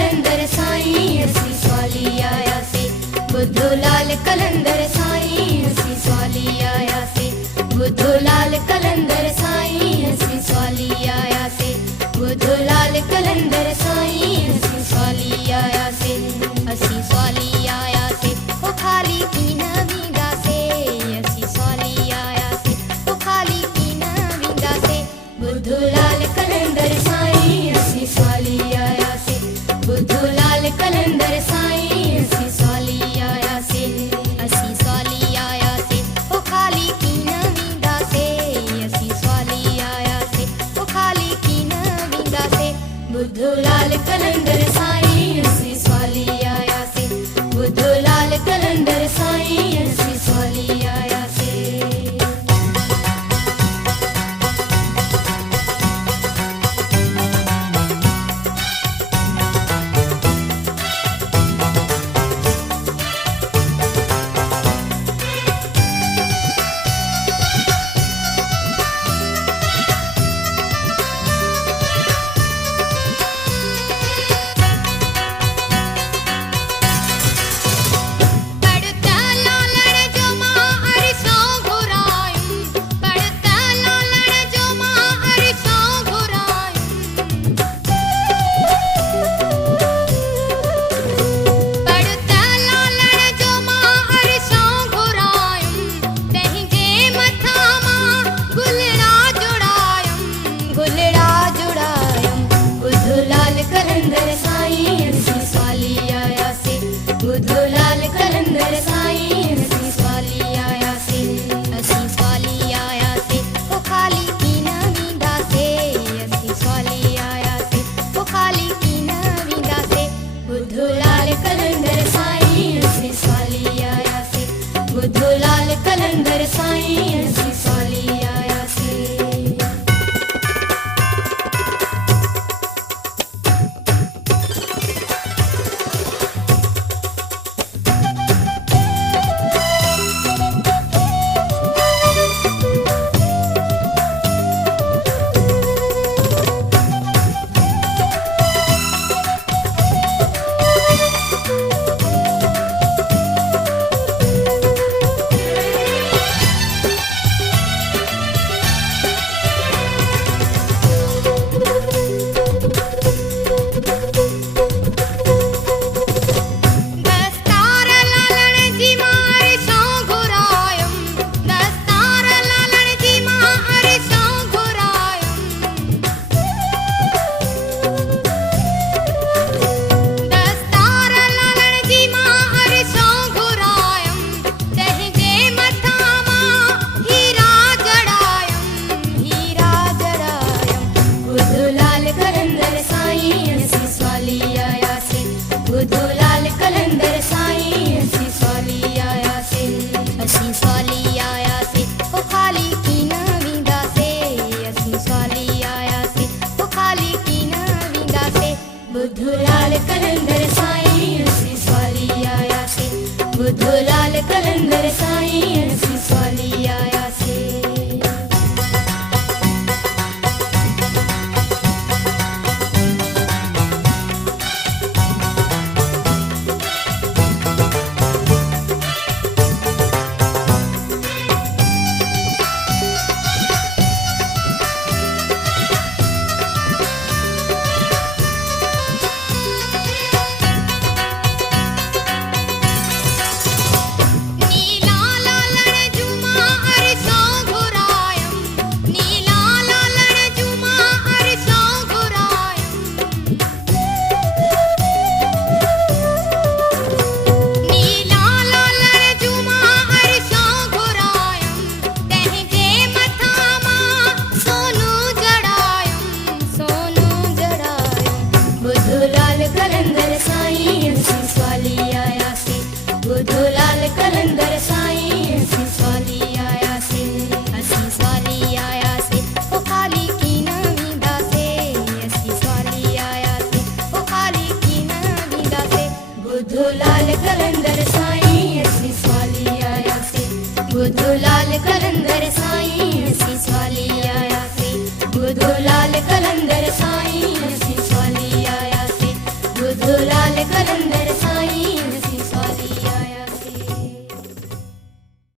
कलंदर साईं असी स्वाली आया से। बुद्धू लाल कलंदर साईं असी स्वाली आया से। बुद्धू लाल कलंदर साईं असी स्वाली आया से। बुद्धू लाल कलंदर साईं असी स्वाली आया से। असी स्वाली आया से ओ खाली कीन वींदा से। असी स्वाली आया से ओ खाली कीन वींदा से। बुद्धू लाल कलंदर साईं असी स्वाली आया से। बुद्धू लाल कलंदर साईं असी स्वाली आया से। असी स्वाली आया से ओ खाली कीन वींदा से। असी स्वाली आया से ओ खाली कीन वींदा से। बुद्धू लाल कलंदर साईं असी स्वाली आया से। बुद्धू लाल कलंदर साईं असी स्वाली आया से। बुद्धू लाल कलंदर साईं असी स्वाली आया से। असी स्वाली आया से ओ खाली कीन वींदा से। असी स्वाली आया से ओ खाली कीन वींदा से। बुद्धू लाल कलंदर साईं असी स्वाली आया से। बुद्धू लाल कलंदर साईं असी स्वाली आया से। बुद्धू लाल कलंदर साईं असी स्वाली आया से। असी स्वाली आया से ओ खाली कीन वींदा से। असी स्वाली आया से ओ खाली कीन वींदा से। बुद्धू लाल कलंदर साईं असी स्वाली आया से। बुद्धू लाल कलंदर साईं असी स्वाली आया से। कलंदर साईं असी स्वाली आया से। बुद्धू लाल कलंदर साईं